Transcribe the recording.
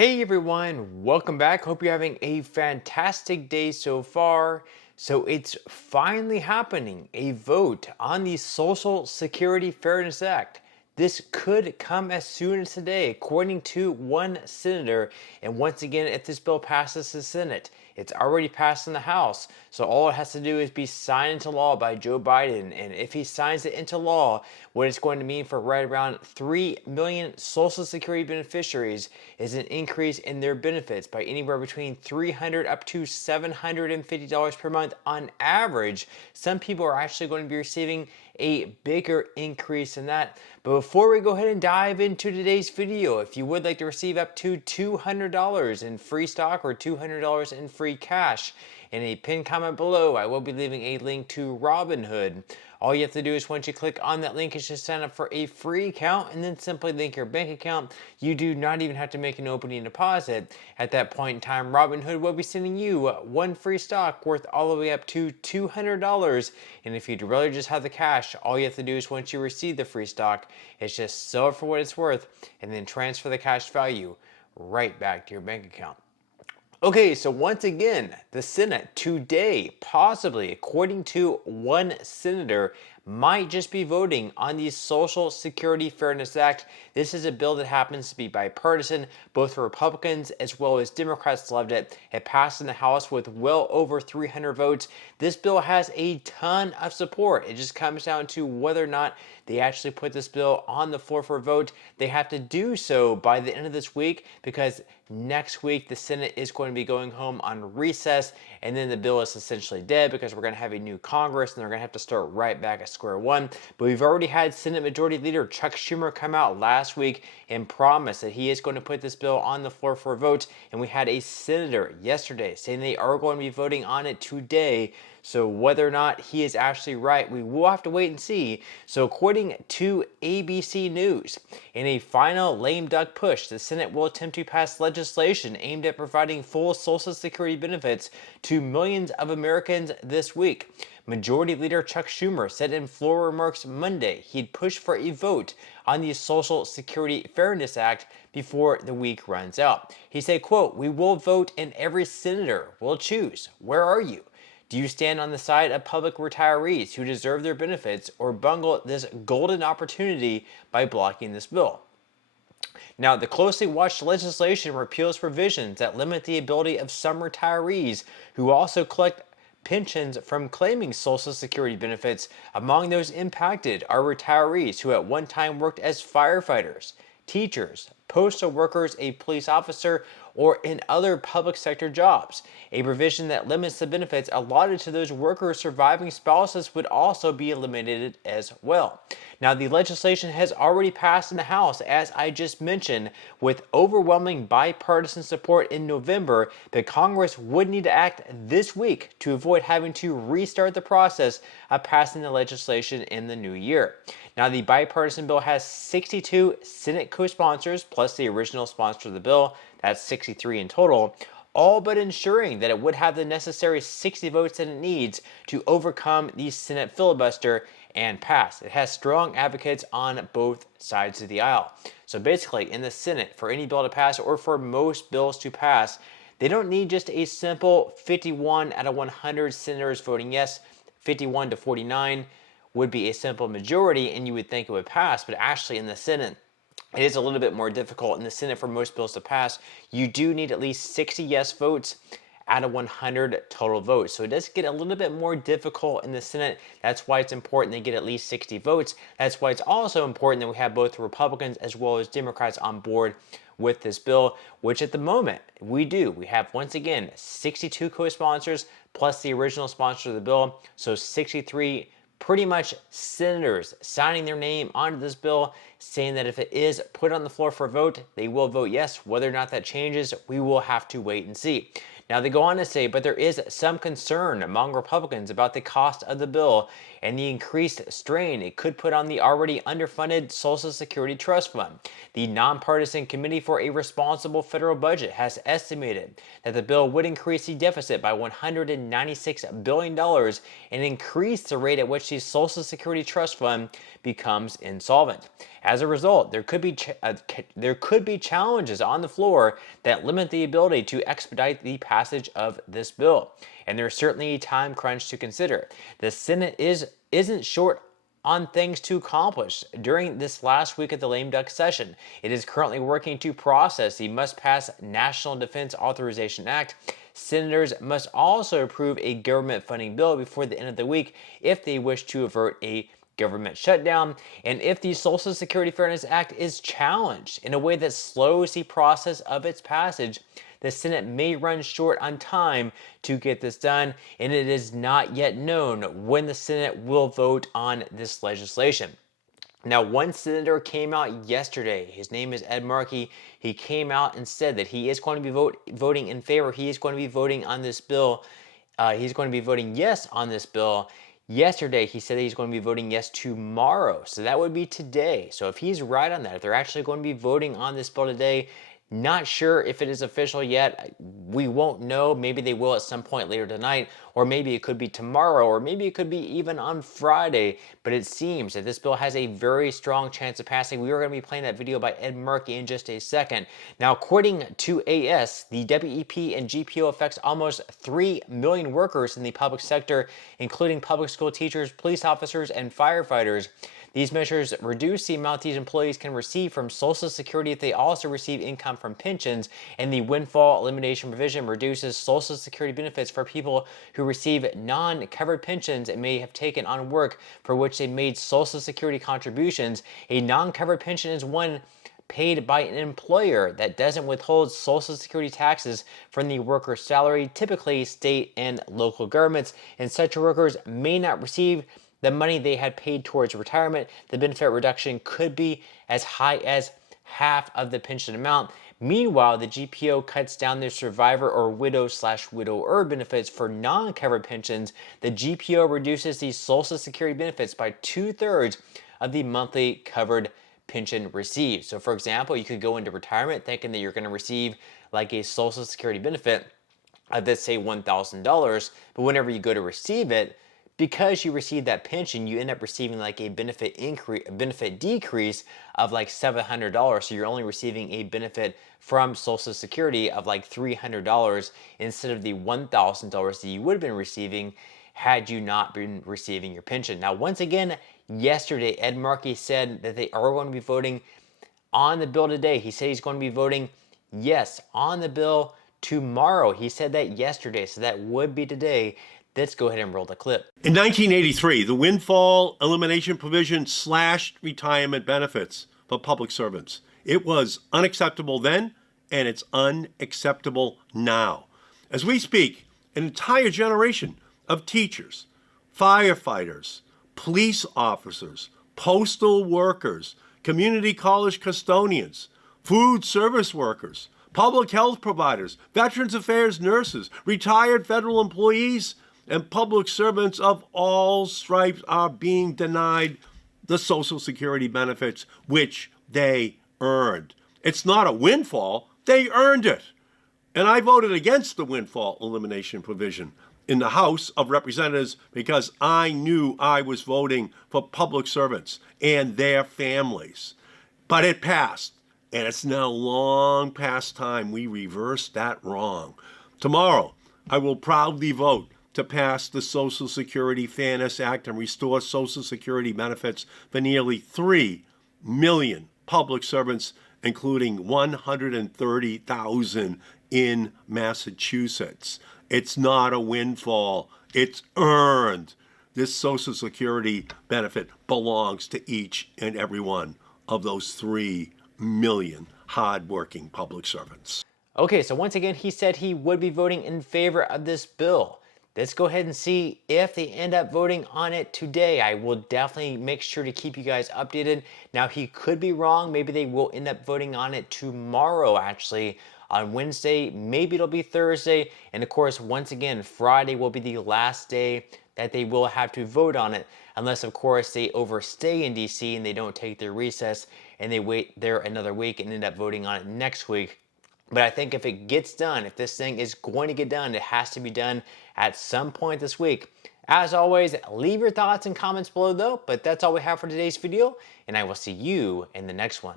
Hey everyone, welcome back. Hope you're having a fantastic day so far. So it's finally happening, a vote on the Social Security Fairness Act. This could come as soon as today, according to one senator. And once again, if this bill passes the Senate, it's already passed in the House. So all it has to do is be signed into law by Joe Biden. And if he signs it into law, what it's going to mean for right around 3 million Social Security beneficiaries is an increase in their benefits by anywhere between $300 up to $750 per month on average. Some people are actually going to be receiving a bigger increase than that. But before we go ahead and dive into today's video, if you would like to receive up to $200 in free stock or $200 in free cash, in a pinned comment below, I will be leaving a link to Robinhood. All you have to do is once you click on that link is just sign up for a free account and then simply link your bank account. You do not even have to make an opening deposit. At that point in time, Robinhood will be sending you one free stock worth all the way up to $200. And if you'd rather just have the cash, all you have to do is once you receive the free stock, is just sell it for what it's worth and then transfer the cash value right back to your bank account. Okay, so once again, the Senate today, possibly, according to one senator, might just be voting on the Social Security Fairness Act. This is a bill that happens to be bipartisan. Both Republicans as well as Democrats loved it. It passed in the House with well over 300 votes. This bill has a ton of support. It just comes down to whether or not they actually put this bill on the floor for a vote. They have to do so by the end of this week because next week the Senate is going to be going home on recess, and then the bill is essentially dead because we're going to have a new Congress and they're going to have to start right back at square one. But we've already had Senate Majority Leader Chuck Schumer come out last week and promise that he is going to put this bill on the floor for a vote, and we had a senator yesterday saying they are going to be voting on it today. So whether or not he is actually right, we will have to wait and see. So according to ABC News, in a final lame duck push, the Senate will attempt to pass legislation aimed at providing full Social Security benefits to millions of Americans this week. Majority Leader Chuck Schumer said in floor remarks Monday he'd push for a vote on the Social Security Fairness Act before the week runs out. He said, quote, "We will vote and every senator will choose. Where are you? Do you stand on the side of public retirees who deserve their benefits or bungle this golden opportunity by blocking this bill?" Now, the closely watched legislation repeals provisions that limit the ability of some retirees who also collect pensions from claiming Social Security benefits. Among those impacted are retirees who at one time worked as firefighters, teachers, postal workers, a police officer, or in other public sector jobs. A provision that limits the benefits allotted to those workers' surviving spouses would also be eliminated as well. Now, the legislation has already passed in the House, as I just mentioned, with overwhelming bipartisan support in November. But Congress would need to act this week to avoid having to restart the process of passing the legislation in the new year. Now, the bipartisan bill has 62 Senate co-sponsors, plus the original sponsor of the bill. That's 63 in total, all but ensuring that it would have the necessary 60 votes that it needs to overcome the Senate filibuster and pass. It has strong advocates on both sides of the aisle. So basically, in the Senate, for any bill to pass or for most bills to pass, they don't need just a simple 51 out of 100 senators voting yes. 51 to 49 would be a simple majority, and you would think it would pass, but actually in the Senate, it is a little bit more difficult. In the Senate, for most bills to pass, you do need at least 60 yes votes out of 100 total votes. So it does get a little bit more difficult in the Senate. That's why it's important they get at least 60 votes. That's why it's also important that we have both Republicans as well as Democrats on board with this bill, which at the moment we do. We have, once again, 62 co-sponsors plus the original sponsor of the bill. So 63 pretty much senators signing their name onto this bill, saying that if it is put on the floor for a vote, they will vote yes. Whether or not that changes, we will have to wait and see. Now, they go on to say, but there is some concern among Republicans about the cost of the bill and the increased strain it could put on the already underfunded Social Security Trust Fund. The Nonpartisan Committee for a Responsible Federal Budget has estimated that the bill would increase the deficit by $196 billion and increase the rate at which the Social Security Trust Fund becomes insolvent. As a result, there could be challenges on the floor that limit the ability to expedite the passage of this bill. And there's certainly a time crunch to consider. The Senate isn't short on things to accomplish during this last week of the lame duck session. It is currently working to process the must-pass National Defense Authorization Act. Senators must also approve a government funding bill before the end of the week if they wish to avert a government shutdown, and if the Social Security Fairness Act is challenged in a way that slows the process of its passage, the Senate may run short on time to get this done, and it is not yet known when the Senate will vote on this legislation. Now, one senator came out yesterday. His name is Ed Markey. He came out and said that he is going to be voting in favor. He is going to be voting on this bill. He's going to be voting yes on this bill. Yesterday, he said that he's going to be voting yes tomorrow. So that would be today. So if he's right on that, if they're actually going to be voting on this bill today, not sure if it is official yet. We won't know. Maybe they will at some point later tonight, or maybe it could be tomorrow, or maybe it could be even on Friday. But it seems that this bill has a very strong chance of passing. We are going to be playing that video by Ed Markey in just a second. Now, according to AS, the WEP and GPO affects almost 3 million workers in the public sector, including public school teachers, police officers, and firefighters. These measures reduce the amount these employees can receive from Social Security if they also receive income from pensions, and the windfall elimination provision reduces Social Security benefits for people who receive non-covered pensions and may have taken on work for which they made Social Security contributions. A non-covered pension is one paid by an employer that doesn't withhold Social Security taxes from the worker's salary, typically state and local governments, and such workers may not receive the money they had paid towards retirement. The benefit reduction could be as high as half of the pension amount. Meanwhile, the GPO cuts down their survivor or widow/widower benefits for non-covered pensions. The GPO reduces the Social Security benefits by 2/3 of the monthly covered pension received. So for example, you could go into retirement thinking that you're going to receive like a Social Security benefit of, let's say, $1,000, but whenever you go to receive it, because you receive that pension, you end up receiving like a benefit decrease of like $700. So you're only receiving a benefit from Social Security of like $300 instead of the $1,000 that you would have been receiving had you not been receiving your pension. Now, once again, yesterday, Ed Markey said that they are going to be voting on the bill today. He said he's going to be voting yes on the bill tomorrow. He said that yesterday, so that would be today. Let's go ahead and roll the clip. In 1983, the windfall elimination provision slashed retirement benefits for public servants. It was unacceptable then, and it's unacceptable now. As we speak, an entire generation of teachers, firefighters, police officers, postal workers, community college custodians, food service workers, public health providers, Veterans Affairs nurses, retired federal employees, and public servants of all stripes are being denied the Social Security benefits which they earned. It's not a windfall, they earned it. And I voted against the windfall elimination provision in the House of Representatives because I knew I was voting for public servants and their families. But it passed, and it's now long past time we reverse that wrong. Tomorrow, I will proudly vote to pass the Social Security Fairness Act and restore Social Security benefits for nearly 3 million public servants, including 130,000 in Massachusetts. It's not a windfall. It's earned. This Social Security benefit belongs to each and every one of those 3 million hardworking public servants. Okay, so once again, he said he would be voting in favor of this bill. Let's go ahead and see if they end up voting on it today. I will definitely make sure to keep you guys updated. Now, he could be wrong. Maybe they will end up voting on it tomorrow, actually, on Wednesday. Maybe it'll be Thursday. And of course, once again, Friday will be the last day that they will have to vote on it, unless, of course, they overstay in DC and they don't take their recess and they wait there another week and end up voting on it next week. But I think if it gets done, if this thing is going to get done, it has to be done at some point this week. As always, leave your thoughts and comments below though, but that's all we have for today's video, and I will see you in the next one.